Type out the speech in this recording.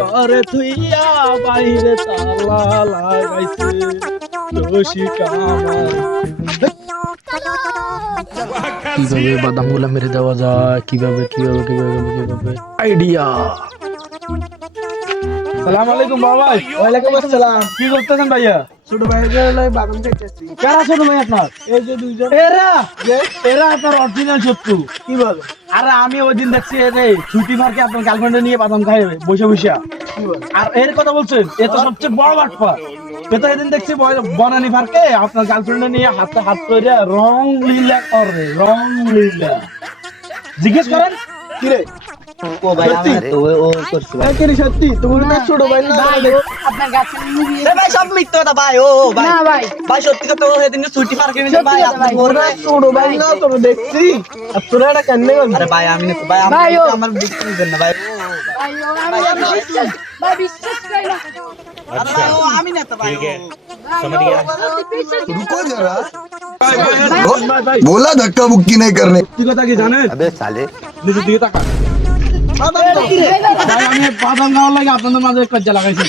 ঘরে থুইয়া বাইরে তালা লাগাইছে রসিকা আমার। কিভাবে বাদামগুলা মেরে দেওয়া যায়, কিভাবে কিভাবে কিভাবে কিভাবে আইডিয়া। সালাম আলাইকুম বাবা। ওয়ালাইকুম আসসালাম। কি করতেছেন ভাইয়া? ছোট ভাইদের লাই বাদাম খাইতেছি। কারা ছোট ভাই আপনার? এই যে দুইজন। এরা এরা আপনার অরিজিনাল শত্রু। কি বলো? আরে আমি ওই দিন দেখছি রে ছুটি মার্কে আপনার গার্লফ্রেন্ডে নিয়ে বাদাম খাইবে বসে বসে। কি বলো? আর এর কথা বলছেন, এ তো সবচেয়ে বড় বাটপার। এ তো এদিন দেখছি বনানী পার্কে আপনার গার্লফ্রেন্ডে নিয়ে হাতে হাত করে রং লীলা করে, রং লীলা। জিজ্ঞেস করেন কি রে? ও ভাই আমি না তো ও করছে ভাই। এই কি রে সত্যি? তোমার না ছোট ভাই না? আপনার গাছের মুভি এ ভাই সব মিথ্যা কথা ভাই। ও ভাই না ভাই ভাই সত্যি কথা ও সেদিন ছুটি পার্কে নিয়ে ভাই কথা আপনার ভাই। ঘরে। ওরা ছোট ভাই না, তোরা দেখছি। আর তোরা এটা কেন করবি? আরে ভাই আমি না তো ভাই ভাই, ও। আমার বুঝতে দিবেন না ভাই। ভাই ও আমি বিশ্বাস ভাই বিশ্বাস করি না আরে ভাই ও আমি না তো ভাই। समझ गया। रुको जरा, ভাই, ভাই, ভাই, बोला धक्का मुक्की नहीं करने। কি কথা কি জানেন? আবে সালে নিজের দিকে তাকান। বাদাম দাও। ভাই আমি বাদাম খাওয়ার লাগে আপনাদের মাঝে কজ্জা লাগাইছি।